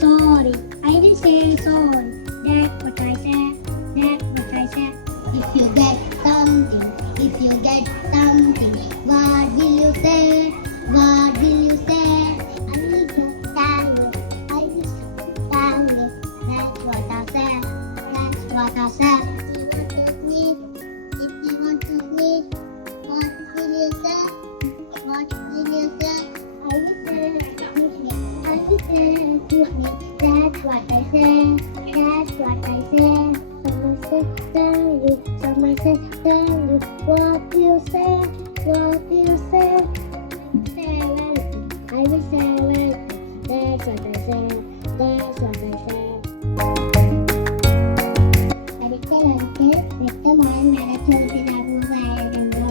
sorry. I will say sorry. That's what I said. That's what I said. If you get something, what will you say? What will you say? I will just tell you. I will just tell you. That's what I said. That's what I said. If you want to meet, what will you say? What will you say? I will say, excuse me. I will say, excuse me. That's what I say. That's what I say. Someone said, tell you. Someone said, tell you. What you say? What you say? Say well. I will say well. That's what I say. That's what I say. ഒരിക്കലൊരിക്കൽ വ്യക്തമായ മരച്ചോട്ടിലാകുകയായിരുന്നു.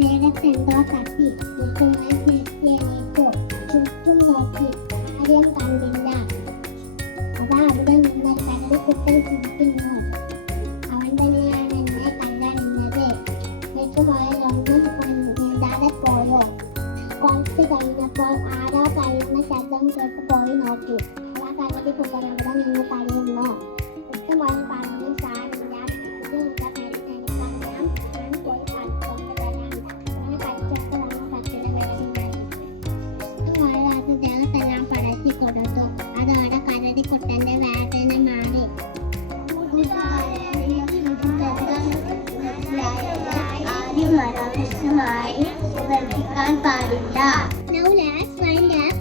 നേരത്തെന്തോ തട്ടി വ്യക്തമായി എണീറ്റു. ചുറ്റും നോക്കി. ആരെയും കണ്ടില്ല. അതാ അവിടെ നിന്ന് കരടിക്കുട്ടൻ ചിരിക്കുന്നു. അവൻ തന്നെയാണ് എന്നെ കണ്ടറിഞ്ഞത്. വ്യക്തമായൊന്നും മിണ്ടാതെ പോയോ? കുറച്ച് കഴിഞ്ഞപ്പോൾ ആരോ കരയുന്ന ശബ്ദം കേട്ട് പോയി നോക്കി. ആ കരടിക്കുട്ടൻ അവിടെ നിന്ന് കരയുന്നു. വ്യക്തമായി പറഞ്ഞു, സാരില്ല, ഇതുള്ള കാര്യം എനിക്കറിയാം, ഞാൻ പോയി കളിക്കൊണ്ട് വരാം. അങ്ങനെ കളിച്ചപ്പോഴാണ് പട്ടിയുടെ വിരലുണ്ടായി. വ്യക്തമായി അത് ദേഹത്തെല്ലാം പടർത്തി കൊടുത്തു. അതോടെ കരടിക്കുട്ടന്റെ വേദന മാറി. ആരും അനാവശ്യമായി ശ്രദ്ധിക്കാൻ പാടില്ല. Now let's find out